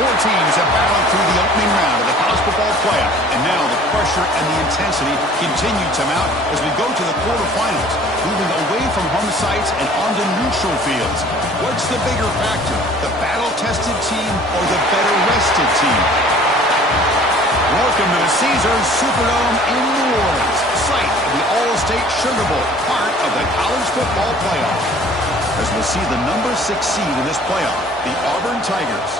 Four teams have battled through the opening round of the college football playoff, and now the pressure and the intensity continue to mount as we go to the quarterfinals, moving away from home sites and onto neutral fields. What's the bigger factor, the battle-tested team or the better-rested team? Welcome to the Caesars Superdome in New Orleans, site of the All-State Sugar Bowl, part of the college football playoff. As we'll see the number 6 seed in this playoff, the Auburn Tigers,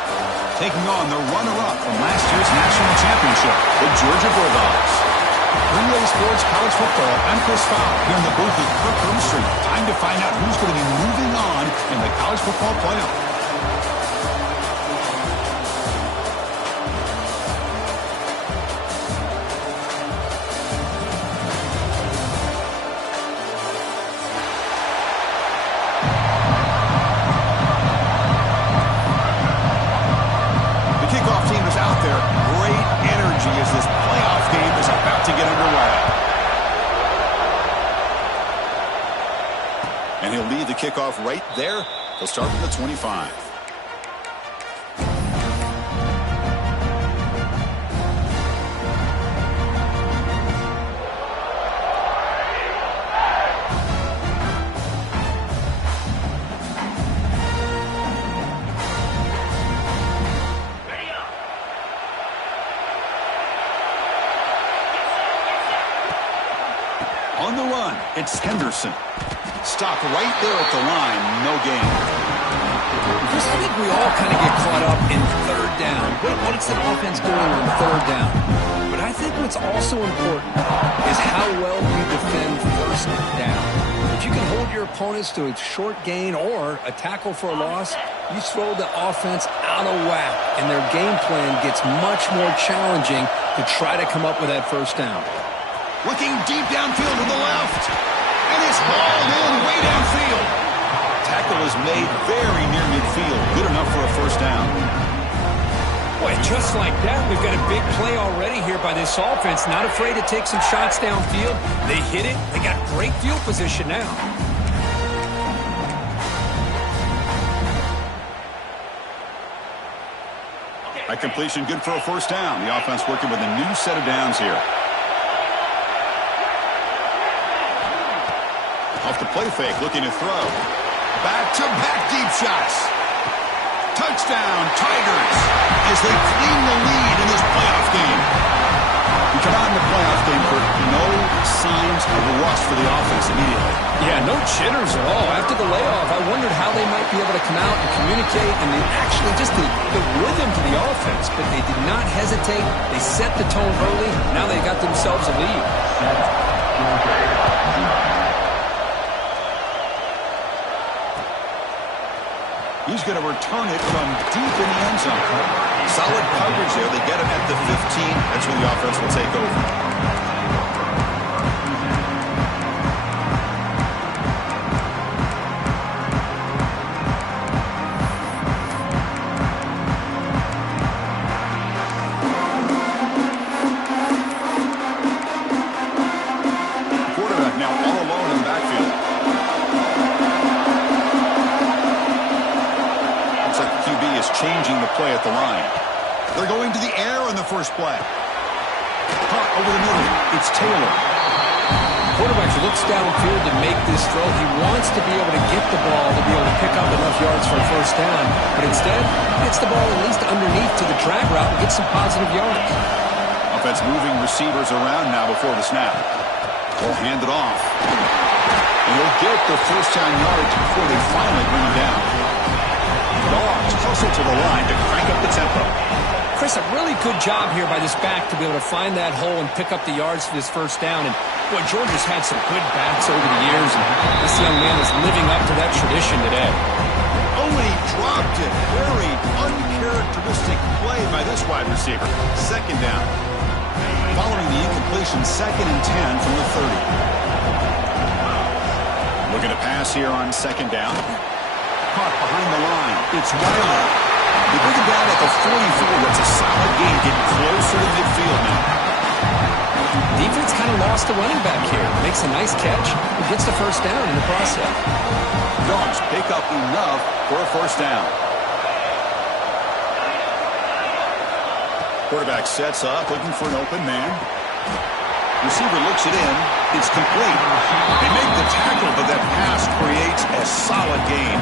taking on the runner-up from last year's national championship, the Georgia Bulldogs. 3A Sports College Football, I'm Chris Fowler, here in the booth with Kirk Herbstreit. Time to find out who's going to be moving on in the college football playoff. And he'll lead the kickoff right there. He'll start from the 25. On the run, it's Henderson. Stop right there at the line, no gain. Chris, I think we all kind of get caught up in third down. What's the offense doing on third down? But I think what's also important is how well you defend first down. If you can hold your opponents to a short gain or a tackle for a loss, you throw the offense out of whack, and their game plan gets much more challenging to try to come up with that first down. Looking deep downfield to the left. And it's hauled in way downfield. Tackle is made very near midfield. Good enough for a first down. Boy, just like that, we've got a big play already here by this offense. Not afraid to take some shots downfield. They hit it. They got great field position now. That completion good for a first down. The offense working with a new set of downs here. Off the play fake, looking to throw. Back-to-back deep shots. Touchdown, Tigers, as they clean the lead in this playoff game. We come out in the playoff game, Kurt, no signs of a rust for the offense immediately. Yeah, no jitters at all. After the layoff, I wondered how they might be able to come out and communicate, and they actually just the rhythm to the offense, but they did not hesitate. They set the tone early. Now they got themselves a lead. He's going to return it from deep in the end zone. Solid coverage there. They get him at the 15. That's when the offense will take over. Quarterback now all alone in the backfield. Changing the play at the line. They're going to the air on the first play. Caught over the middle. It's Taylor. Quarterback looks downfield to make this throw. He wants to be able to get the ball to be able to pick up enough yards for a first down, but instead gets the ball at least underneath to the drag route and gets some positive yards. Offense moving receivers around now before the snap. They'll hand it off. And he'll get the first down yards before they finally bring him down. Dogs hustle to the line to crank up the tempo. Chris, a really good job here by this back to be able to find that hole and pick up the yards for this first down. And, boy, Georgia's had some good backs over the years, and this young man is living up to that tradition today. Oh, and he dropped it. Very uncharacteristic play by this wide receiver. Second down. Following the incompletion, 2nd and 10 from the 30. Looking to pass here on 2nd down. Caught behind the line. It's Wiley. They bring him down at the 44. That's a solid gain, getting closer to midfield now. Defense kind of lost the running back here. Makes a nice catch and gets the first down in the process. Dogs pick up enough for a first down. Quarterback sets up, looking for an open man. Receiver looks it in. It's complete. They make the tackle, but that pass creates a solid gain.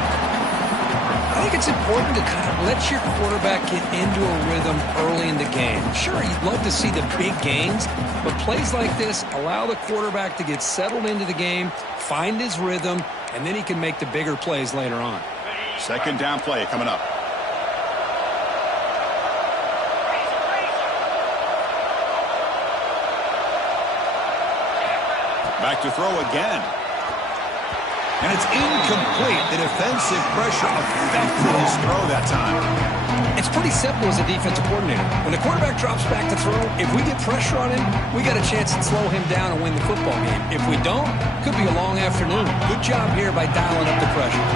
I think it's important to kind of let your quarterback get into a rhythm early in the game. Sure, you'd love to see the big gains, but plays like this allow the quarterback to get settled into the game, find his rhythm, and then he can make the bigger plays later on. Second down play coming up. Back to throw again. And it's incomplete. The defensive pressure affected his throw that time. It's pretty simple as a defensive coordinator. When the quarterback drops back to throw, if we get pressure on him, we got a chance to slow him down and win the football game. If we don't, could be a long afternoon. Good job here by dialing up the pressure.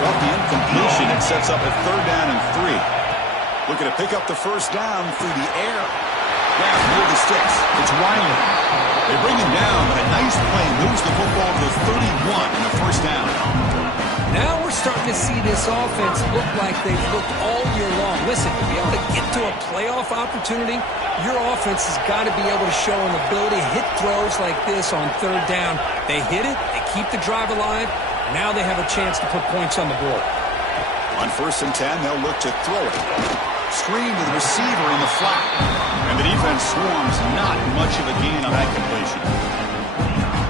Drop the incompletion. It sets up a 3rd down and 3. Looking to pick up the first down through the air. Down near the sticks. It's Wiley. They bring him down, but a nice play moves the football to the 31 and a first down. Now we're starting to see this offense look like they've looked all year long. Listen, to be able to get to a playoff opportunity, your offense has got to be able to show an ability to hit throws like this on 3rd down. They hit it, they keep the drive alive. Now they have a chance to put points on the board. On 1st and 10, they'll look to throw it. Screen to the receiver in the flat. And the defense swarms, not much of a gain on that completion.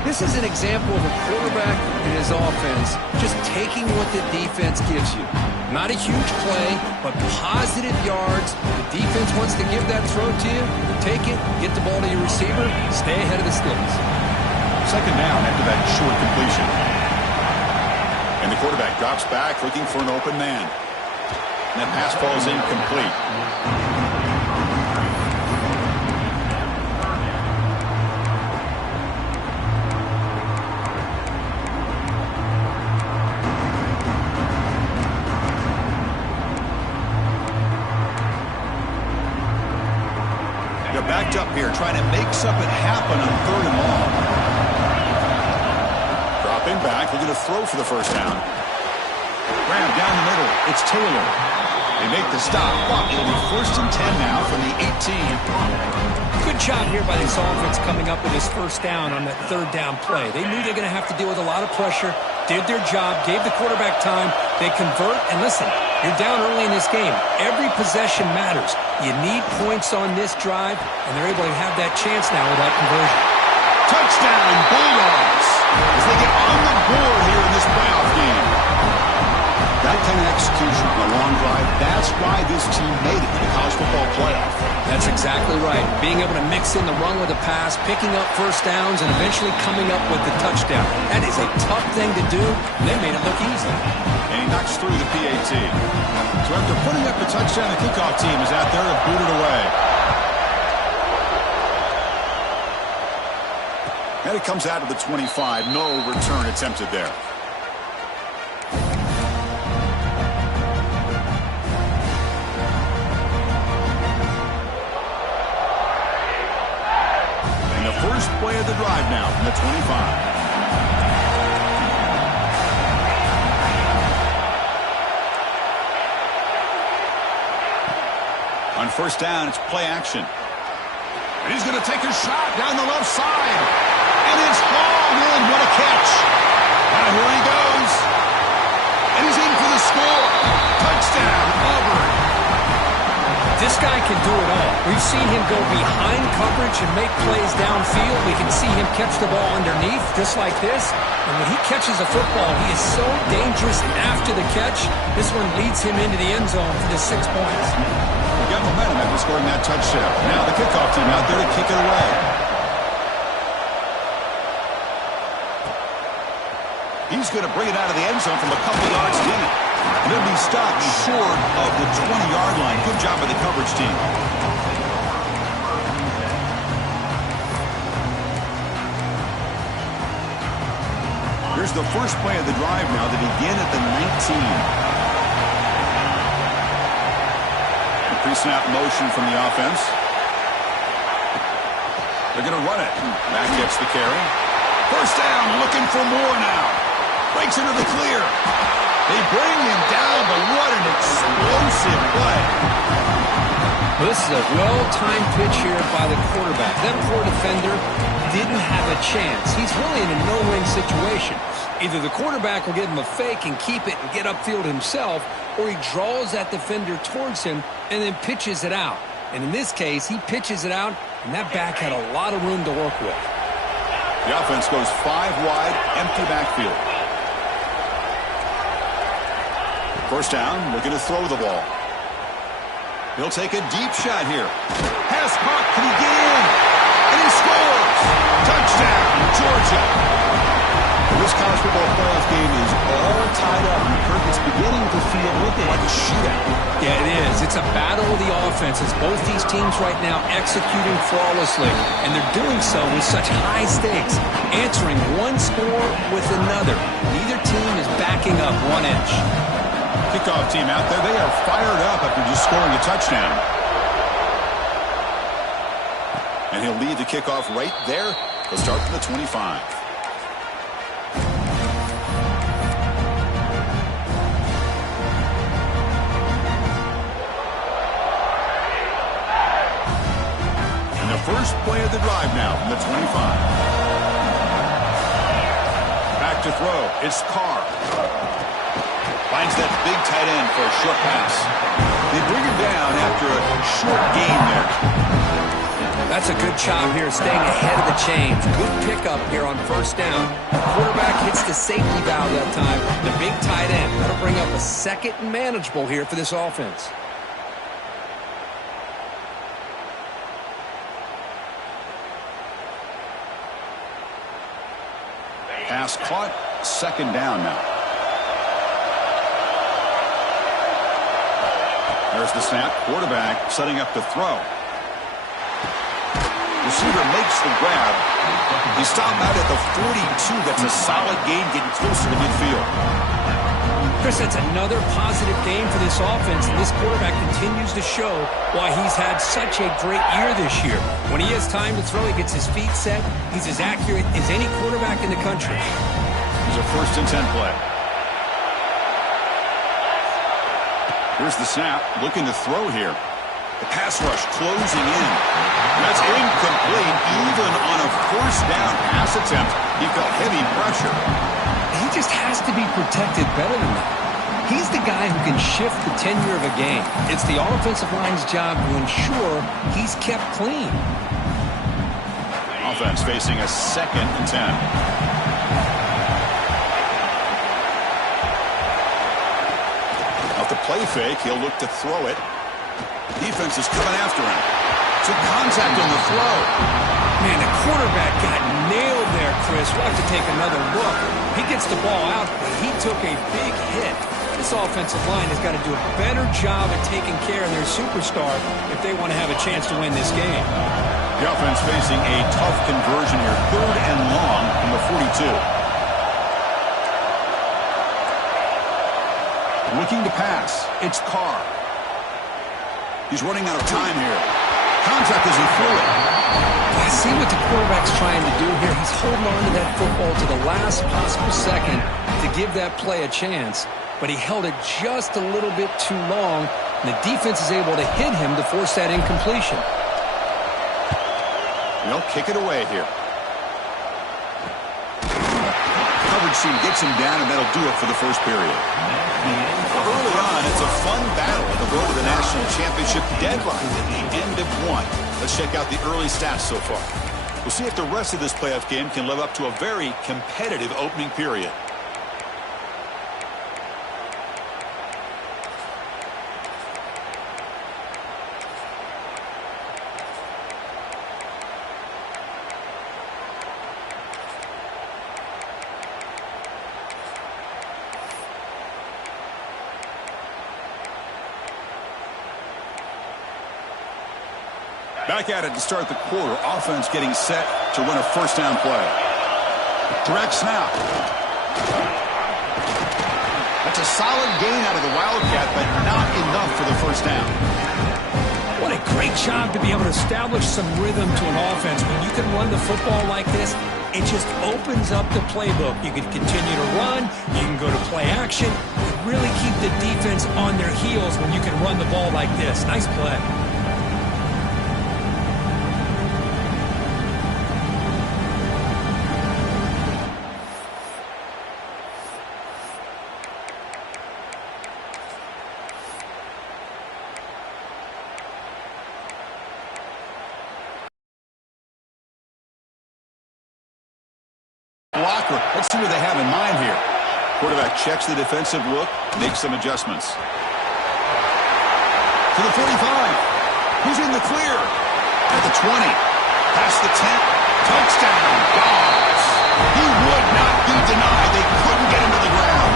This is an example of a quarterback and his offense just taking what the defense gives you. Not a huge play, but positive yards. The defense wants to give that throw to you. Take it, get the ball to your receiver, stay ahead of the sticks. Second down after that short completion. And the quarterback drops back, looking for an open man. And that pass falls incomplete. They're backed up here, trying to make something happen on 3rd and long. Dropping back, looking to throw for the first down. Grab down the middle. It's Taylor. They make the stop, but it'll be 1st and 10 now from the 18. Good job here by this offense coming up with his first down on that 3rd down play. They knew they were going to have to deal with a lot of pressure, did their job, gave the quarterback time. They convert, and listen, you're down early in this game. Every possession matters. You need points on this drive, and they're able to have that chance now with that conversion. Touchdown, Bulldogs, as they get on the board here in this playoff game. That kind of execution on a long drive, that's why this team made it to the college football playoff. That's exactly right. Being able to mix in the run with the pass, picking up first downs, and eventually coming up with the touchdown. That is a tough thing to do. They made it look easy. And he knocks through the PAT. So after putting up the touchdown, the kickoff team is out there to boot it away. And it comes out of the 25. No return attempted there. First play of the drive now from the 25. On 1st down, it's play action. And he's going to take a shot down the left side. And it's hauled in. What a catch. Now here he goes. And he's in for the score. Touchdown, Auburn. This guy can do it all. We've seen him go behind coverage and make plays downfield. We can see him catch the ball underneath, just like this. And when he catches a football, he is so dangerous after the catch. This one leads him into the end zone for the 6 points. We got momentum after scoring that touchdown. Now the kickoff team out there to kick it away. He's going to bring it out of the end zone from a couple yards deep. And it'll be stopped short of the 20-yard line. Good job by the coverage team. Here's the first play of the drive now to begin at the 19. A pre-snap motion from the offense. They're going to run it. Mack gets the carry. First down, looking for more now. Breaks into the clear. They bring him down, but what an explosive play. Well, this is a well-timed pitch here by the quarterback. That poor defender didn't have a chance. He's really in a no-win situation. Either the quarterback will give him a fake and keep it and get upfield himself, or he draws that defender towards him and then pitches it out. And in this case, he pitches it out, and that back had a lot of room to work with. The offense goes 5 wide, empty backfield. First down, looking to throw the ball. He'll take a deep shot here. Pass caught. Can he get in? And he scores! Touchdown, Georgia! This college football playoff game is all tied up. And Kirk, it's beginning to feel a little like a shootout. Yeah, it is. It's a battle of the offenses. Both these teams right now executing flawlessly. And they're doing so with such high stakes. Answering one score with another. Neither team is backing up 1 inch. Kickoff team out there. They are fired up after just scoring a touchdown. And he'll lead the kickoff right there. He'll start from the 25. And the first play of the drive now from the 25. Back to throw. It's Carr. Finds that big tight end for a short pass. They bring him down after a short gain there. That's a good job here, staying ahead of the chains. Good pickup here on first down. The quarterback hits the safety valve that time. The big tight end. That'll bring up a second and manageable here for this offense. Pass caught. Second down now. There's the snap. Quarterback setting up to throw. Receiver makes the grab. He stopped out at the 42. That's a solid gain, getting closer to midfield. Chris, that's another positive game for this offense, and this quarterback continues to show why he's had such a great year this year. When he has time to throw, he gets his feet set. He's as accurate as any quarterback in the country. Here's a 1st and 10 play. Here's the snap, looking to throw here. The pass rush closing in. That's incomplete. Even on a first down pass attempt, he felt heavy pressure. He just has to be protected better than that. He's the guy who can shift the tenure of a game. It's the offensive line's job to ensure he's kept clean. Offense facing a 2nd and 10. The play fake, he'll look to throw it. Defense is coming after him. Took contact on the throw. Man, the quarterback got nailed there, Chris. We'll have to take another look. He gets the ball out, but he took a big hit. This offensive line has got to do a better job at taking care of their superstar if they want to have a chance to win this game. The offense facing a tough conversion here. 3rd and long from the 42. Looking to pass. It's Carr. He's running out of time here. Contact isn't fluid. I see what the quarterback's trying to do here. He's holding on to that football to the last possible second to give that play a chance. But he held it just a little bit too long, and the defense is able to hit him to force that incompletion. They'll kick it away here. Coverage team gets him down, and that'll do it for the first period. Early on, it's a fun battle on the road to the national championship deadline at the end of 1. Let's check out the early stats so far. We'll see if the rest of this playoff game can live up to a very competitive opening period. Back at it to start the quarter. Offense getting set to run a first down play. Direct snap. That's a solid gain out of the Wildcat, but not enough for the first down. What a great job to be able to establish some rhythm to an offense. When you can run the football like this, it just opens up the playbook. You can continue to run. You can go to play action. You really keep the defense on their heels when you can run the ball like this. Nice play. Let's see what they have in mind here. Quarterback checks the defensive look, makes some adjustments. To the 45. Who's in the clear? At the 20. Past the 10. Touchdown. Dogs. He would not be denied. They couldn't get him to the ground.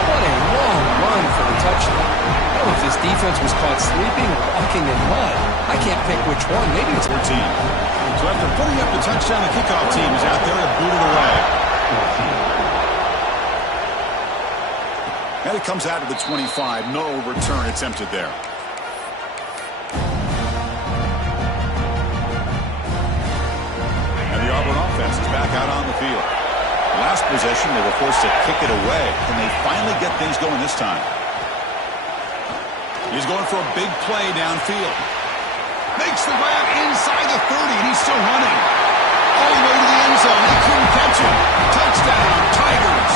What a long run for the touchdown. I don't know if this defense was caught sleeping or walking in mud. I can't pick which one. Maybe it's 14. So after putting up the touchdown, the kickoff team is out there to boot it away. And it comes out of the 25. No return attempted there. And the Auburn offense is back out on the field. Last possession, they were forced to kick it away. Can they finally get things going this time? He's going for a big play downfield. Makes the grab inside the 30, and he's still running. All the way to the end zone. They couldn't catch him. Touchdown, Tigers.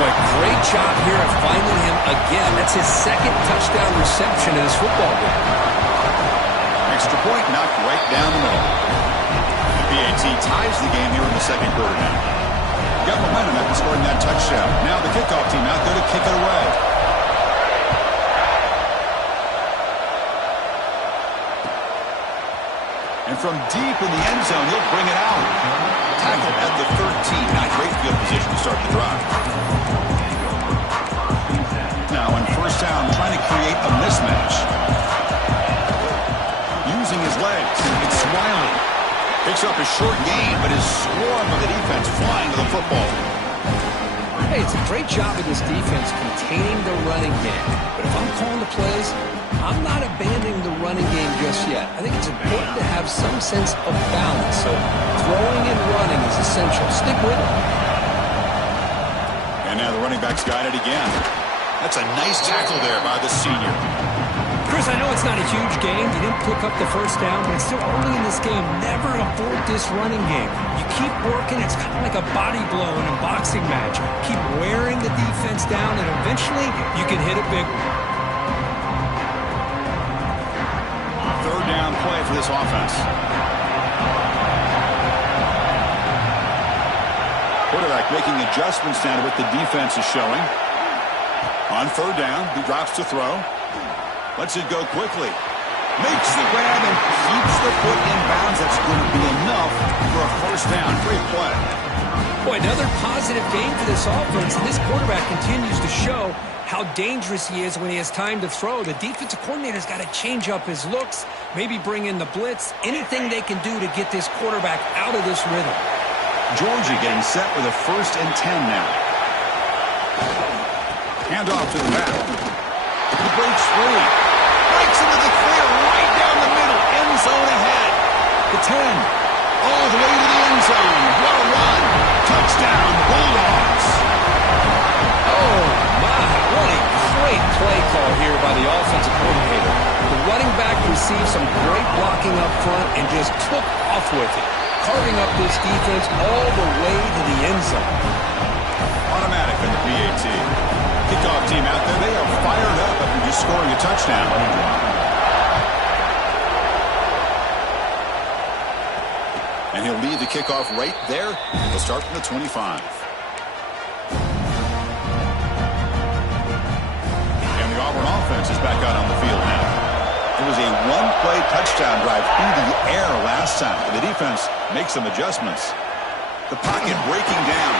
Boy, great job here of finding him again. That's his second touchdown reception in his football game. Extra point knocked right down the middle. The PAT ties the game here in the second quarter now. Got momentum after scoring that touchdown. Now the kickoff team out there to kick it away. And from deep in the end zone, he'll bring it out. Tackle at the 13. Not great field position to start the drive. Now on first down, trying to create a mismatch. Using his legs. It's Smiley. Picks up a short gain, but his swarm of the defense flying to the football. Hey, it's a great job of this defense containing the running game. But if I'm calling the plays, I'm not abandoning the running game just yet. I think it's important to have some sense of balance. So throwing and running is essential. Stick with it. And now the running back's got it again. That's a nice tackle there by the senior. Chris, I know it's not a huge game. You didn't pick up the first down, but it's still early in this game. Never abort this running game. You keep working. It's kind of like a body blow in a boxing match. Keep wearing the defense down, and eventually you can hit a big one. Third down play for this offense. Quarterback making adjustments now to what the defense is showing. On third down, he drops to throw. Lets it go quickly. Makes the grab and keeps the foot in bounds. That's going to be enough for a first down. Great play. Boy, another positive game for this offense, and this quarterback continues to show how dangerous he is when he has time to throw. The defensive coordinator's got to change up his looks, maybe bring in the blitz, anything they can do to get this quarterback out of this rhythm. Georgia getting set with a 1st and 10 now. Hand off to the back. He breaks free. Breaks into the clear right down the middle. End zone ahead. The 10. All the way to the end zone. What a run. Touchdown, Bulldogs. Oh, my. What a great play call here by the offensive coordinator. The running back received some great blocking up front and just took off with it, carving up this defense all the way to the end zone. Automatic in the PAT. Kickoff team out there. They are fired up after just scoring a touchdown. And he'll lead the kickoff right there. He'll start from the 25. And the Auburn offense is back out on the field now. It was a one-play touchdown drive through the air last time. The defense makes some adjustments. The pocket breaking down.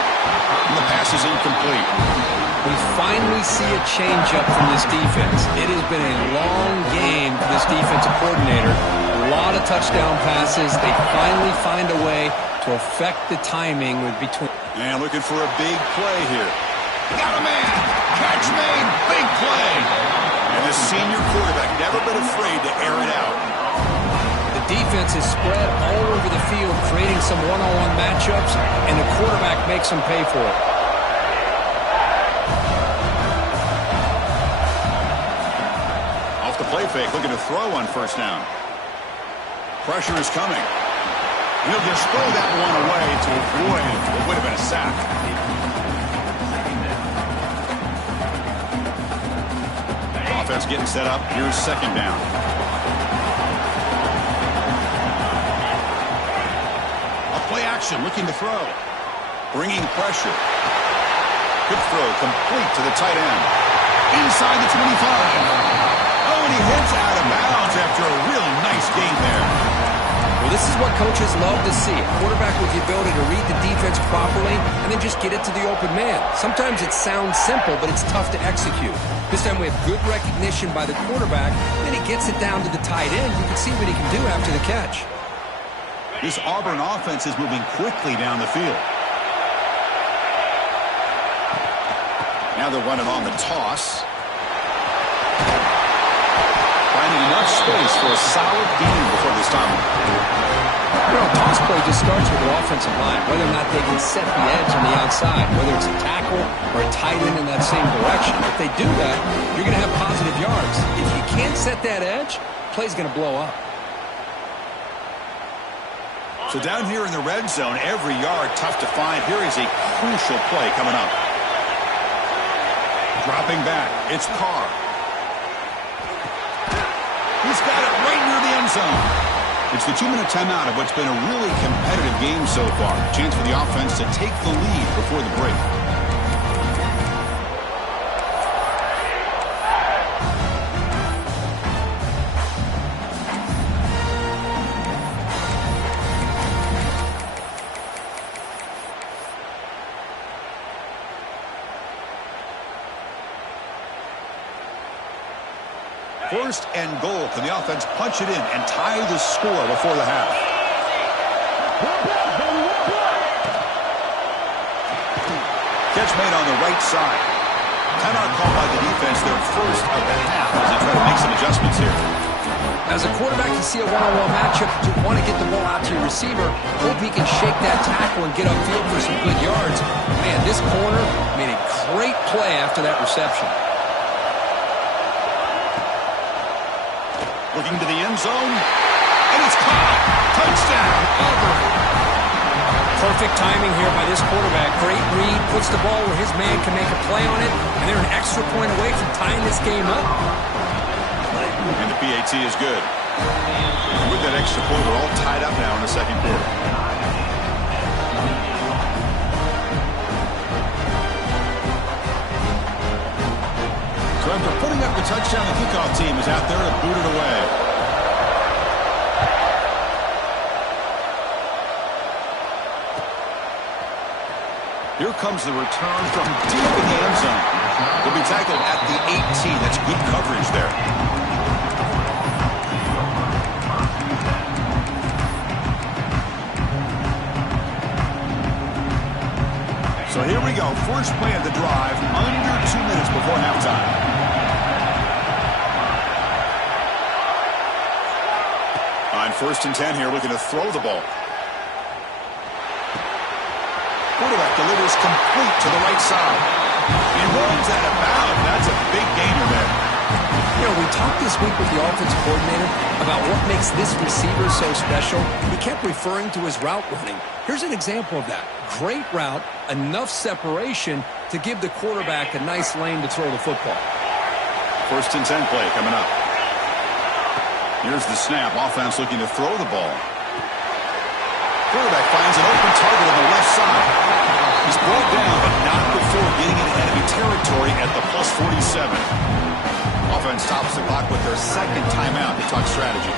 And the pass is incomplete. We finally see a change-up from this defense. It has been a long game for this defensive coordinator. A lot of touchdown passes. They finally find a way to affect the timing between. And looking for a big play here. Got a man. Catch made. Big play. And the senior quarterback never been afraid to air it out. The defense is spread all over the field, creating some one-on-one matchups, and the quarterback makes them pay for it. Off the play fake, looking to throw on first down. Pressure is coming. He'll just throw that one away to avoid what would have been a sack. Offense getting set up. Here's second down. A play action, looking to throw. bringing pressure. Good throw, complete to the tight end. Inside the 25. Oh, and he hits out of bounds after a really nice gain there. Well, this is what coaches love to see. A quarterback with the ability to read the defense properly and then just get it to the open man. Sometimes it sounds simple, but it's tough to execute. This time we have good recognition by the quarterback, and then he gets it down to the tight end. You can see what he can do after the catch. This Auburn offense is moving quickly down the field. Now they're running on the toss. Finding enough space for a solid gain before they stop him. You know, a toss play just starts with the offensive line, whether or not they can set the edge on the outside, whether it's a tackle or a tight end in that same direction. If they do that, you're going to have positive yards. If you can't set that edge, play's going to blow up. So down here in the red zone, every yard tough to find. Here is a crucial play coming up. Dropping back, it's Carr. He's got it right near the end zone. It's the 2-minute timeout of what's been a really competitive game so far. Chance for the offense to take the lead before the break. First and goal. Can the offense punch it in and tie the score before the half? Catch made on the right side. Timeout called by the defense, their first of the half as they try to make some adjustments here. As a quarterback, you see a one-on-one matchup, you want to get the ball out to your receiver, hope he can shake that tackle and get upfield for some good yards. Man, this corner made a great play after that reception. Looking to the end zone, and it's caught. Touchdown, Auburn. Perfect timing here by this quarterback. Great read, puts the ball where his man can make a play on it, and they're an extra point away from tying this game up. And the PAT is good. And with that extra point, we're all tied up now in the second quarter. So after putting up the touchdown, the kickoff team is out there to boot it away. Here comes the return from deep in the end zone. Will be tackled at the 18. That's good coverage there. So here we go. First play of the drive, under 2 minutes before halftime. On 1st and 10 here, looking to throw the ball. Quarterback delivers complete to the right side. He rolls out of bounds. That's a big gainer there. You know, we talked this week with the offensive coordinator about what makes this receiver so special. He kept referring to his route running. Here's an example of that. Great route, enough separation to give the quarterback a nice lane to throw the football. 1st and 10 play coming up. Here's the snap. Offense looking to throw the ball. Quarterback finds an open target on the left side. He's brought down, but not before getting into enemy territory at the plus 47. Offense stops the clock with their second timeout to talk strategy.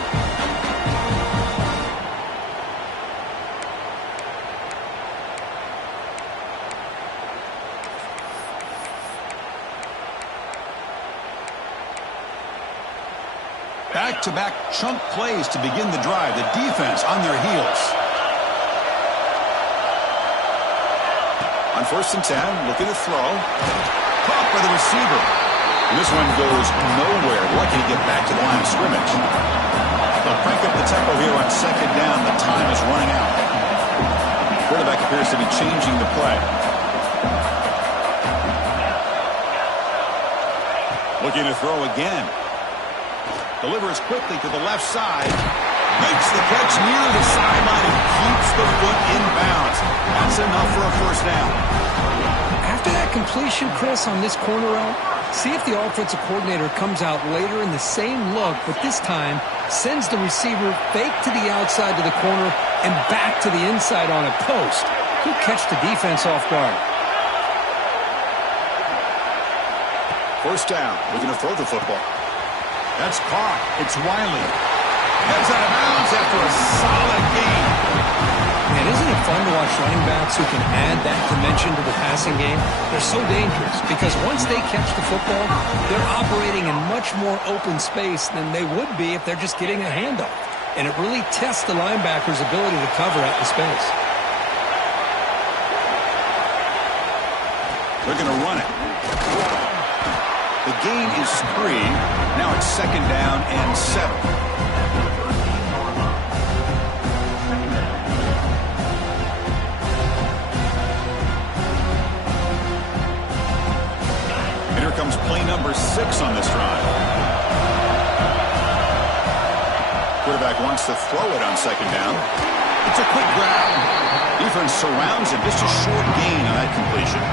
Back-to-back chunk plays to begin the drive. The defense on their heels. On 1st and 10, looking to throw. Caught by the receiver. And this one goes nowhere. Lucky to get back to the line of scrimmage. They'll crank up the tempo here on 2nd down. The time is running out. Quarterback appears to be changing the play. Looking to throw again. Delivers quickly to the left side. Makes the catch near the sideline and keeps the foot in bounds. That's enough for a 1st down. After that completion, Chris, on this corner route, see if the offensive coordinator comes out later in the same look, but this time sends the receiver fake to the outside to the corner and back to the inside on a post. Could catch the defense off guard. First down. We're going to throw the football. That's caught. It's Wiley. Heads out of bounds after a solid game. And isn't it fun to watch running backs who can add that dimension to the passing game? They're so dangerous because once they catch the football, they're operating in much more open space than they would be if they're just getting a handoff. And it really tests the linebacker's ability to cover out the space. They're going to run it. The gain is 3. Now it's second down and 7. And here comes play number 6 on this drive. Quarterback wants to throw it on second down. It's a quick grab. Defense surrounds him. Just a short gain on that completion.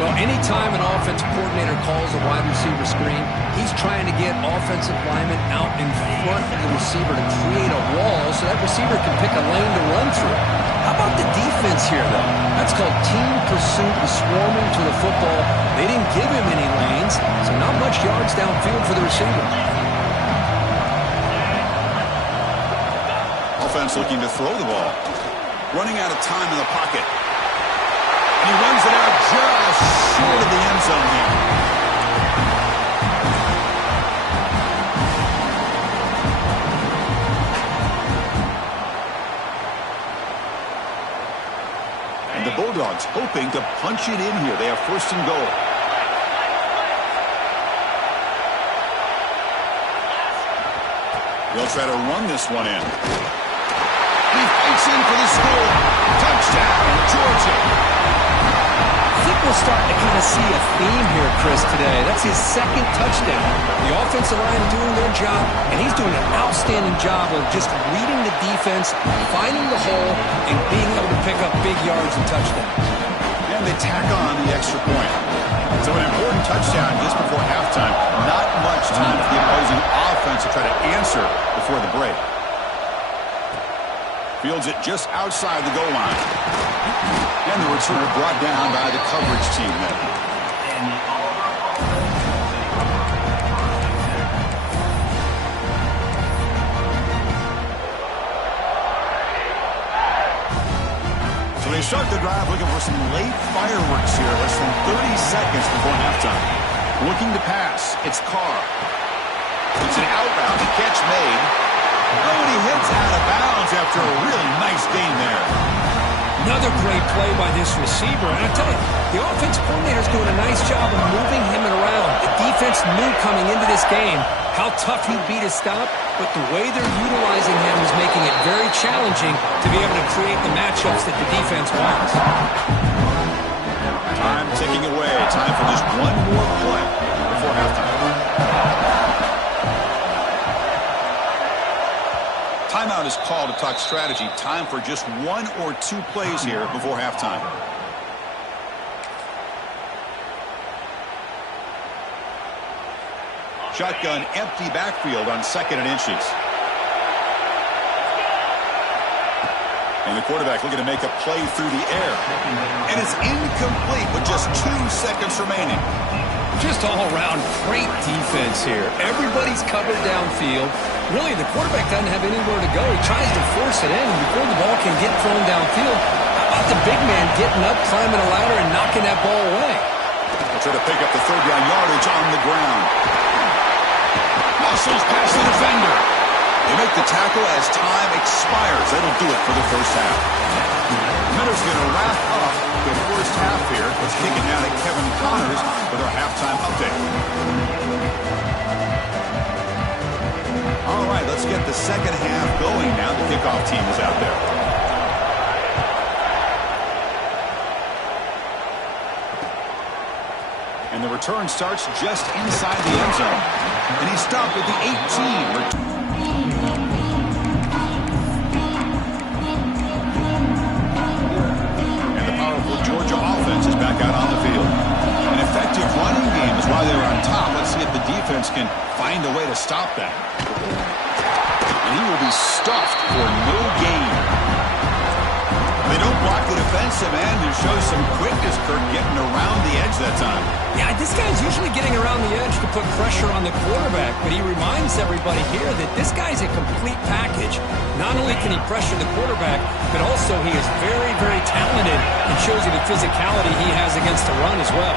Well, anytime an offensive coordinator calls a wide receiver screen, he's trying to get offensive linemen out in front of the receiver to create a wall so that receiver can pick a lane to run through. How about the defense here, though? That's called team pursuit and swarming to the football. They didn't give him any lanes, so not much yards downfield for the receiver. Offense looking to throw the ball. Running out of time in the pocket. He runs it out just short of the end zone here. And the Bulldogs hoping to punch it in here. They have first and goal. They'll try to run this one in. He fights in for the score. Touchdown, Georgia. I think we're starting to kind of see a theme here, Chris, today. That's his second touchdown. The offensive line doing their job, and he's doing an outstanding job of just reading the defense, finding the hole, and being able to pick up big yards and touchdowns. And they tack on the extra point. So an important touchdown just before halftime. Not much time for the opposing offense to try to answer before the break. Fields it just outside the goal line. And the returner brought down by the coverage team there. So they start the drive looking for some late fireworks here. Less than 30 seconds before halftime. Looking to pass. It's Carr. It's an out route. The catch made. Oh, and he hits out of bounds after a really nice gain there. Another great play by this receiver. And I tell you, the offense coordinator's doing a nice job of moving him around. The defense knew coming into this game how tough he'd be to stop, but the way they're utilizing him is making it very challenging to be able to create the matchups that the defense wants. Time ticking away. Time for just one more play before halftime. Timeout is called to talk strategy. Time for just 1 or 2 plays here before halftime. Shotgun empty backfield on 2nd and inches. And the quarterback looking to make a play through the air. And it's incomplete with just 2 seconds remaining. Just all around great defense here. Everybody's covered downfield. Really, the quarterback doesn't have anywhere to go. He tries to force it in before the ball can get thrown downfield. How about the big man getting up, climbing a ladder, and knocking that ball away? They'll try to pick up the 3rd down yardage on the ground. Muscles past the defender. They make the tackle as time expires. That'll do it for the first half. Minter's going to wrap up the first half here. Let's kick it down to Kevin Connors with our halftime update. All right, let's get the second half going now. The kickoff team is out there. And the return starts just inside the end zone. And he stopped at the 18. Georgia offense is back out on the field. An effective running game is why they were on top. Let's see if the defense can find a way to stop that. And he will be stuffed for no gain. They don't block the defensive end and show some quickness, Kirk, getting around the edge that time. Yeah, this guy's usually getting around the edge to put pressure on the quarterback, but he reminds everybody here that this guy's a complete package. Not only can he pressure the quarterback, but also he is very, very talented and shows you the physicality he has against the run as well.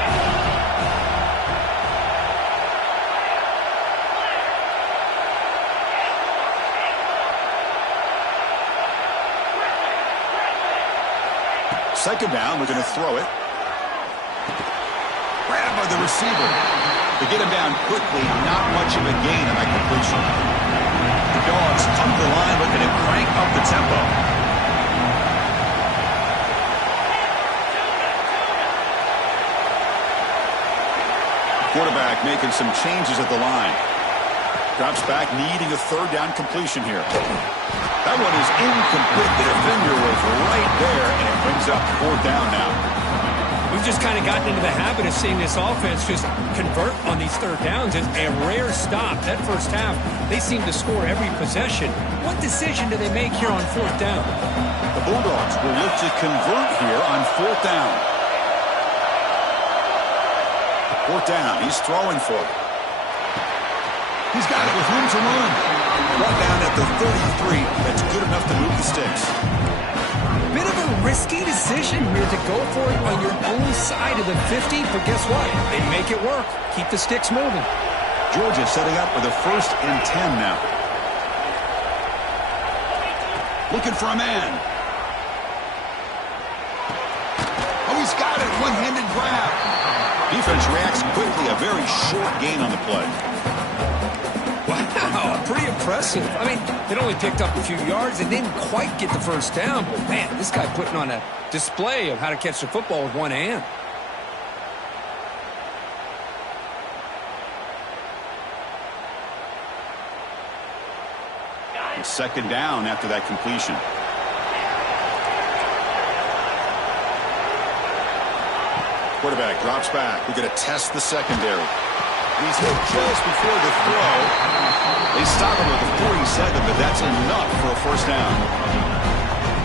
Second down, we're going to throw it. Grab by the receiver. To get him down quickly, not much of a gain on that completion. The Dogs come to the line looking to crank up the tempo. Quarterback making some changes at the line. Drops back, needing a third down completion here. That one is incomplete. The defender was right there, and it brings up fourth down now. We've just kind of gotten into the habit of seeing this offense just convert on these third downs. It's a rare stop. That first half, they seem to score every possession. What decision do they make here on fourth down? The Bulldogs will look to convert here on fourth down. Fourth down. He's throwing for it. He's got it with room to run. Brought down at the 33. That's good enough to move the sticks. Bit of a risky decision here to go for it on your own side of the 50, but guess what? They make it work. Keep the sticks moving. Georgia setting up with a 1st and 10 now. Looking for a man. Oh, he's got it. One-handed grab. Defense reacts quickly. A very short gain on the play. Wow, pretty impressive. I mean, they'd only picked up a few yards and didn't quite get the first down. But, man, this guy putting on a display of how to catch the football with one hand. And second down after that completion. Quarterback drops back. We're going to test the secondary. He's hit just before the throw. They stop him at the 47, but that's enough for a first down.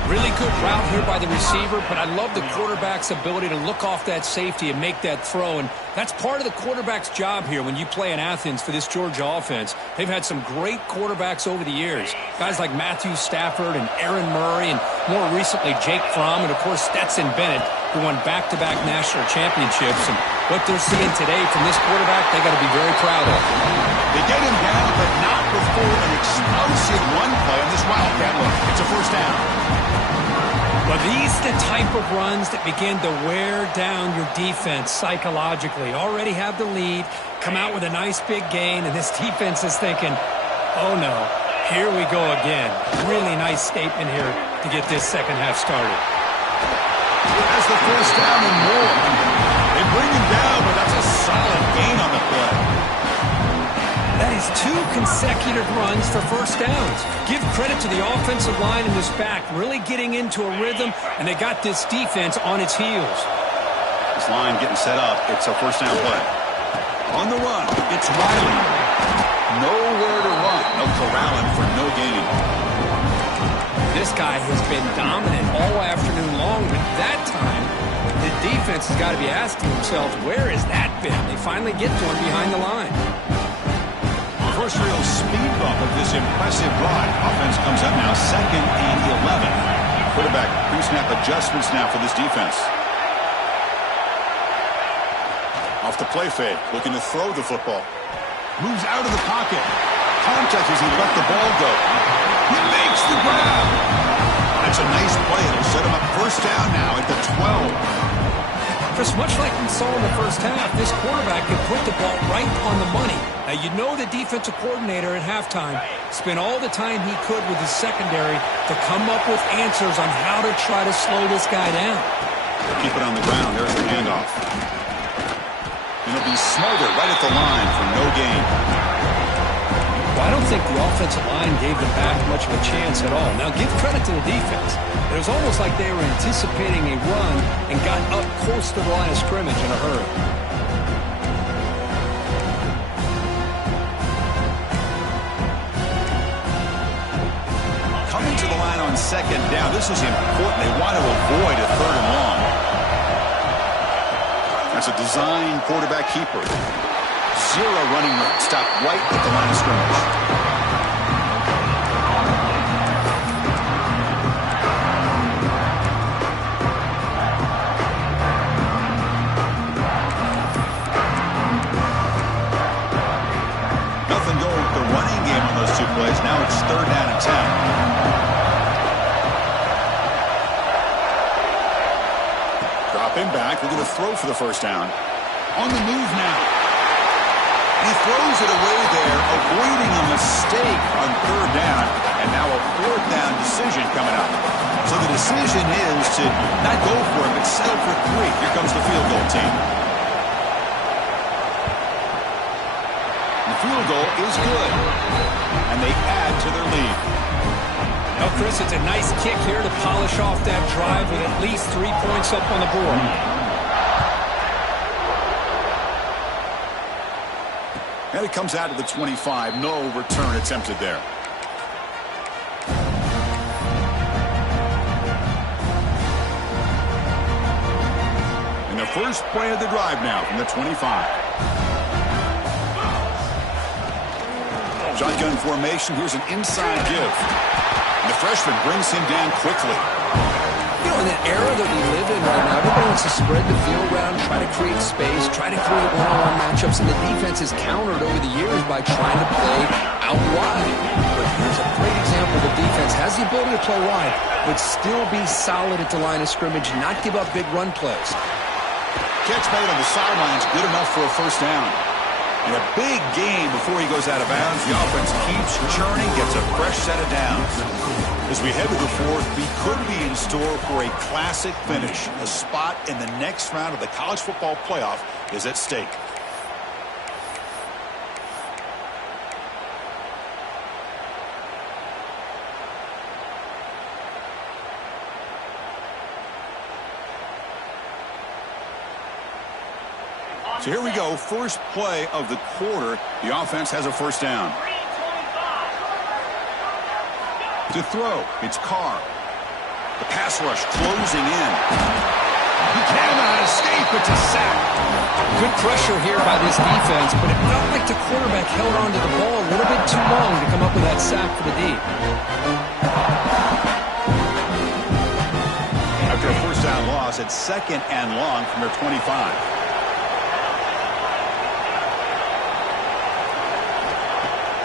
Really good route here by the receiver, but I love the quarterback's ability to look off that safety and make that throw. And that's part of the quarterback's job here when you play in Athens for this Georgia offense. They've had some great quarterbacks over the years. Guys like Matthew Stafford and Aaron Murray, and more recently Jake Fromm, and of course Stetson Bennett, who won back-to-back national championships. And what they're seeing today from this quarterback, they got to be very proud of. They get him down, but not before an explosive run play on this Wildcat look. It's a first down. Well, these are the type of runs that begin to wear down your defense psychologically. Already have the lead, come out with a nice big gain, and this defense is thinking, oh no, here we go again. Really nice statement here to get this second half started. That's the first down and more. They bring him down, but that's a solid gain on the play. That is 2 consecutive runs for first downs. Give credit to the offensive line in this back, really getting into a rhythm, and they got this defense on its heels. This line getting set up. It's a first down play. On the run, it's Riley. Nowhere to run. No corralling for no gain. This guy has been dominant all afternoon long, but that time, the defense has got to be asking themselves, where has that been? They finally get to him behind the line. First real speed bump of this impressive drive. Offense comes up now 2nd and 11. Quarterback pre-snap adjustments now for this defense. Off the play fake, looking to throw the football. Moves out of the pocket. Contact as he let the ball go. He makes the grab. That's a nice play. It'll set him up first down now at the 12. Chris, much like we saw in the first half, this quarterback can put the ball right on the money. Now, you know the defensive coordinator at halftime spent all the time he could with his secondary to come up with answers on how to try to slow this guy down. Keep it on the ground. There's the handoff. And it'll be Smolder right at the line for no gain. Well, I don't think the offensive line gave them back much of a chance at all. Now, give credit to the defense. It was almost like they were anticipating a run and got up close to the line of scrimmage in a hurry. Coming to the line on on second down. This is important. They want to avoid a third and long. That's a design quarterback keeper. Zero running room. Stop right at the line of scrimmage. Now it's 3rd down and 10. Dropping back. We're going to throw for the first down. On the move now. He throws it away there, avoiding a mistake on 3rd down. And now a 4th down decision coming up. So the decision is to not go for it, but settle for 3. Here comes the field goal team. The field goal is good. And they add to their lead. Now, Chris, it's a nice kick here to polish off that drive with at least 3 points up on the board. And it comes out to the 25. No return attempted there. And the first play of the drive now from the 25. Shotgun formation. Here's an inside give. And the freshman brings him down quickly. You know, in that era that we live in right now, everybody wants to spread the field around, try to create space, try to create one-on-one matchups, and the defense has countered over the years by trying to play out wide. But here's a great example. The defense has the ability to play wide, but still be solid at the line of scrimmage, not give up big run plays. Catch made on the sidelines, good enough for a first down. In a big game before he goes out of bounds, the offense keeps churning, gets a fresh set of downs. As we head to the 4th, we could be in store for a classic finish. A spot in the next round of the college football playoff is at stake. So here we go, first play of the quarter. The offense has a first down. To throw, it's Carr. The pass rush closing in. He cannot escape, it's a sack. Good pressure here by this defense, but it felt like the quarterback held on to the ball a little bit too long to come up with that sack for the D. After a first down loss, it's 2nd and long from their 25.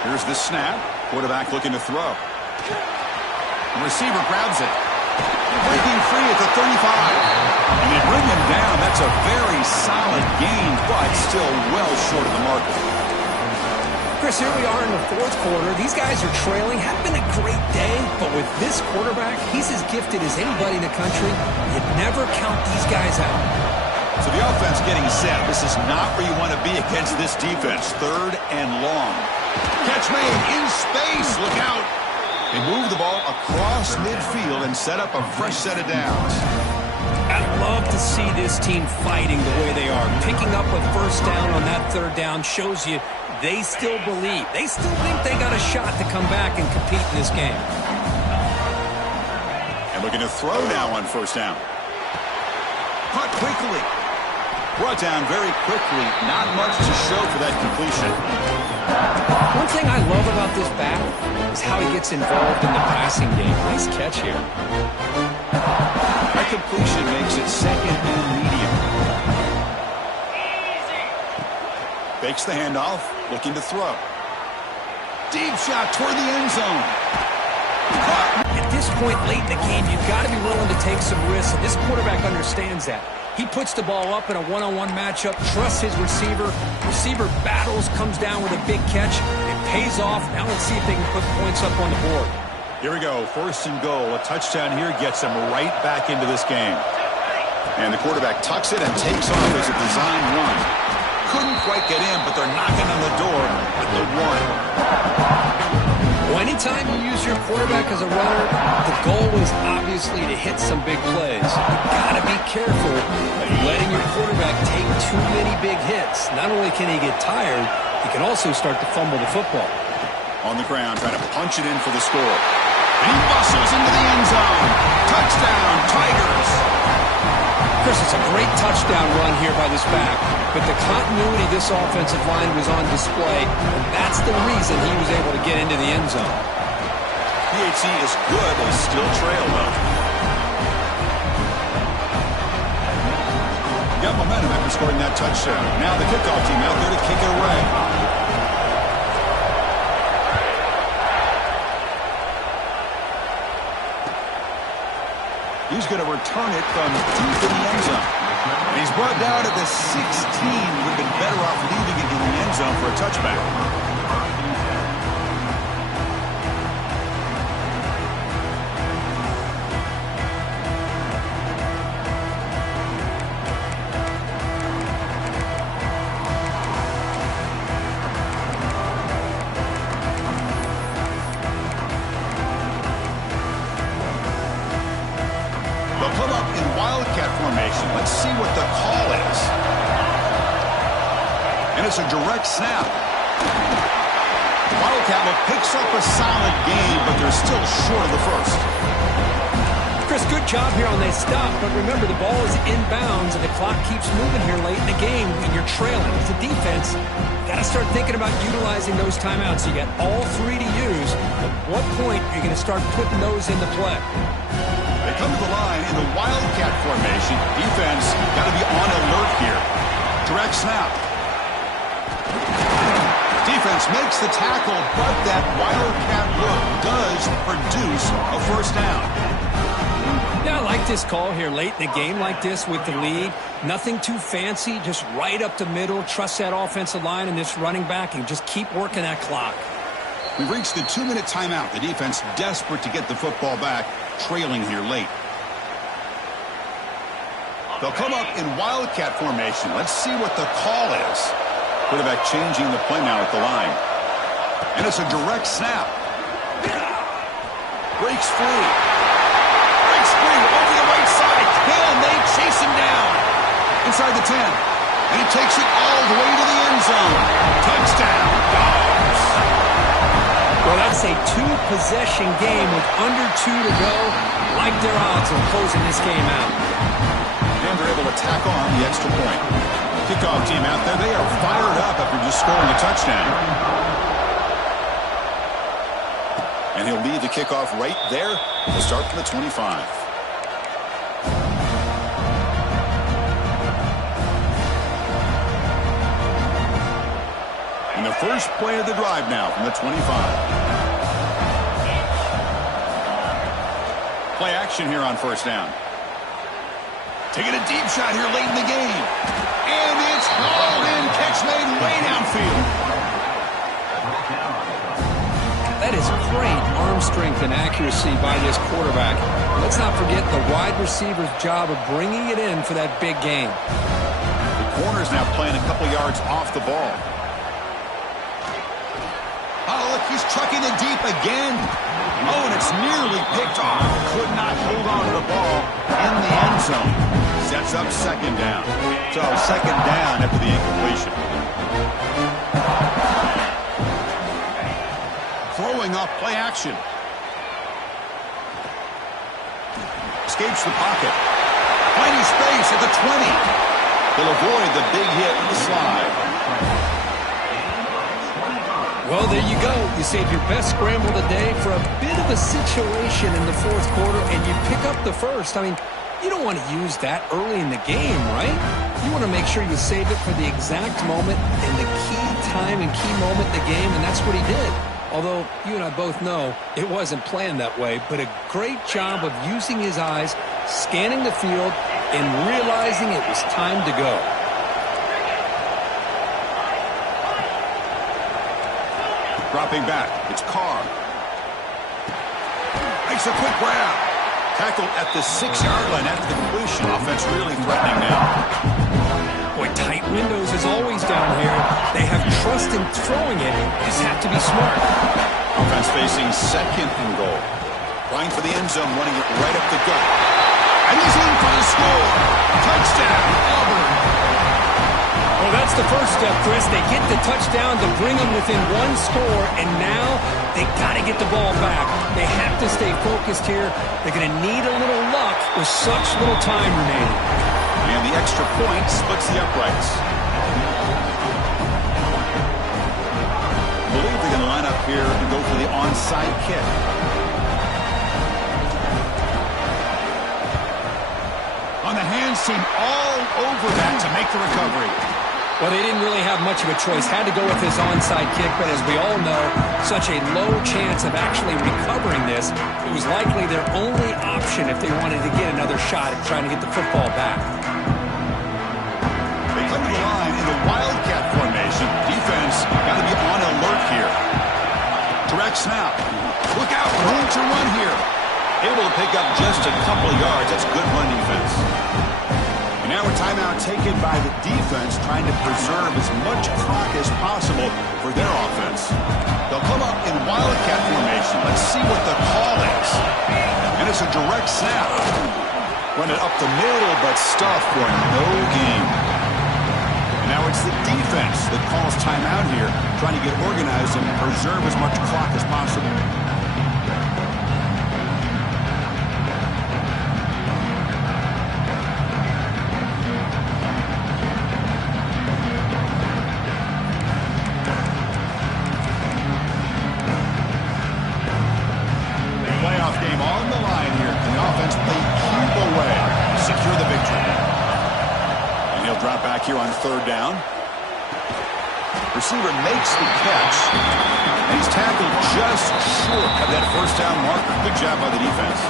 Here's the snap. Quarterback looking to throw. The receiver grabs it. Breaking free at the 35. And they bring him down. That's a very solid gain, but still well short of the marker. Chris, here we are in the 4th quarter. These guys are trailing. Haven't been a great day, but with this quarterback, he's as gifted as anybody in the country. You'd never count these guys out. So the offense getting set. This is not where you want to be against this defense. 3rd and long. Catch made in space. Look out. They move the ball across midfield and set up a fresh set of downs. I'd love to see this team fighting the way they are. Picking up a first down on that 3rd down shows you they still believe. They still think they got a shot to come back and compete in this game. And looking to throw now on first down. Caught quickly. Brought down very quickly. Not much to show for that completion. One thing I love about this back is how he gets involved in the passing game. Nice catch here. That completion makes it 2nd and medium. Fakes the handoff, looking to throw. Deep shot toward the end zone. At this point late in the game, you've got to be willing to take some risks, and this quarterback understands that. He puts the ball up in a one-on-one matchup, trusts his receiver. Receiver battles, comes down with a big catch. It pays off. Now let's see if they can put points up on the board. Here we go, 1st and goal. A touchdown here gets them right back into this game. And the quarterback tucks it and takes off as a design run. Couldn't quite get in, but they're knocking on the door at the 1. Well, anytime you use your quarterback as a runner, the goal is obviously to hit some big plays. You've got to be careful of letting your quarterback take too many big hits. Not only can he get tired, he can also start to fumble the football. On the ground, trying to punch it in for the score. And he bustles into the end zone. Touchdown, Tigers. Chris, it's a great touchdown run here by this back, but the continuity this offensive line was on display, and that's the reason he was able to get into the end zone. PHC is good, but still trail, though. Got momentum after scoring that touchdown. Now the kickoff team out there to kick it away. He's going to return it from deep in the end zone. And he's brought down at the 16. Would have been better off leaving it in the end zone for a touchback. Let's see what the call is. And it's a direct snap. Wildcat picks up a solid gain, but they're still short of the first. Chris, good job here on that stop, but remember the ball is inbounds and the clock keeps moving here late in the game and you're trailing. As a defense, you got to start thinking about utilizing those timeouts. You got all three to use. At what point are you going to start putting those into play? They come to the line in the Wildcat formation. Defense got to be on alert here. Direct snap. Defense makes the tackle, but that Wildcat look does produce a first down. Yeah, I like this call here late in the game like this with the lead. Nothing too fancy, just right up the middle. Trust that offensive line and this running back and just keep working that clock. We've reached the 2-minute timeout. The defense desperate to get the football back, trailing here late. They'll come up in Wildcat formation. Let's see what the call is. Quarterback changing the play now at the line. And it's a direct snap. Breaks free. Breaks free over the right side. Can they chase him down? Inside the 10. And he takes it all the way to the end zone. Touchdown, Dogs. Well, that's a two-possession game with under 2 to go. Like their odds of closing this game out. And they're able to tack on the extra point. Kickoff team out there, they are fired up after just scoring a touchdown. And he'll leave the kickoff right there. We'll start from the 25. And the first play of the drive now from the 25. Play action here on first down. Taking a deep shot here late in the game. And it's hauled in. Catch made way downfield. That is great arm strength and accuracy by this quarterback. Let's not forget the wide receiver's job of bringing it in for that big game. The corner's now playing a couple yards off the ball. Oh, look, he's chucking it deep again. Oh, and it's nearly picked off. Could not hold on to the ball in the end zone. Sets up second down. So second down after the incompletion. Throwing off play action. Escapes the pocket. Finding space at the 20. He'll avoid the big hit with the slide. Well, there you go. You save your best scramble today for a bit of a situation in the fourth quarter, and you pick up the first. I mean, you don't want to use that early in the game, right? You want to make sure you save it for the exact moment and the key time and key moment in the game, and that's what he did. Although you and I both know it wasn't planned that way, but a great job of using his eyes, scanning the field, and realizing it was time to go. Dropping back, it's Carr. Makes a quick grab. Tackled at the 6-yard line after the completion. Offense really threatening now. Boy, tight windows is always down here. They have trust in throwing it. Just have to be smart. Offense facing second and goal. Trying for the end zone, running it right up the gut. And he's in for the score. Touchdown, Auburn. Well, that's That's the first step, Chris. They get the touchdown to bring them within one score, and now they got to get the ball back. They have to stay focused here. They're going to need a little luck with such little time remaining. And the extra point splits the uprights. I believe they're going to line up here and go for the onside kick. On the hands team all over that to make the recovery. Well, they didn't really have much of a choice. Had to go with his onside kick, but as we all know, such a low chance of actually recovering this. It was likely their only option if they wanted to get another shot at trying to get the football back. They come to the line in the Wildcat formation. Defense got to be on alert here. Direct snap. Look out, room to run here. Able to pick up just a couple of yards. That's good run defense. And now a timeout taken by the defense, trying to preserve as much clock as possible for their offense. They'll come up in Wildcat formation. Let's see what the call is. And it's a direct snap. Run it up the middle, but stuffed for no gain. And now it's the defense that calls timeout here, trying to get organized and preserve as much clock as possible. Game on the line here. The offense played keep away to secure the victory. And he'll drop back here on third down. Receiver makes the catch. And he's tackled just short of that first down marker. Good job by the defense.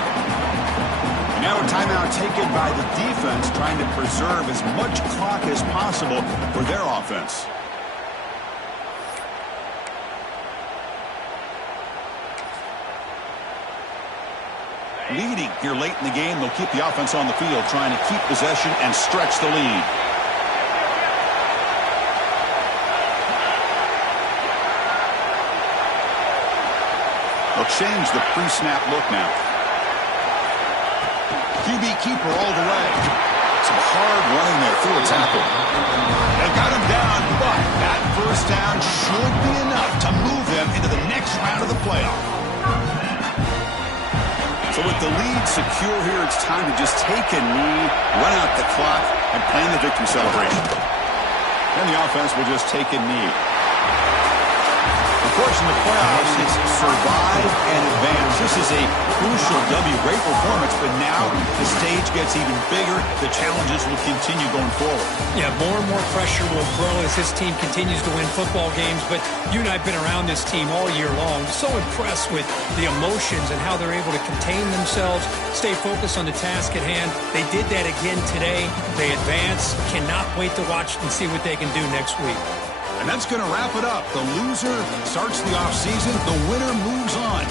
And now a timeout taken by the defense, trying to preserve as much clock as possible for their offense. Leading here late in the game, they'll keep the offense on the field, trying to keep possession and stretch the lead. They'll change the pre-snap look now. QB keeper all the way. Some hard running there through a tackle. They got him down, but that first down should be enough to move them into the next round of the playoff. So with the lead secure here, it's time to just take a knee, run out the clock, and plan the victory celebration. Then the offense will just take a knee. Of course, in the playoffs, it's survive and advance. This is a crucial W. Great performance, but now the stage gets even bigger. The challenges will continue going forward. Yeah, more and more pressure will grow as this team continues to win football games. But you and I have been around this team all year long. So impressed with the emotions and how they're able to contain themselves, stay focused on the task at hand. They did that again today. They advance. Cannot wait to watch and see what they can do next week. And that's going to wrap it up. The loser starts the offseason. The winner moves on.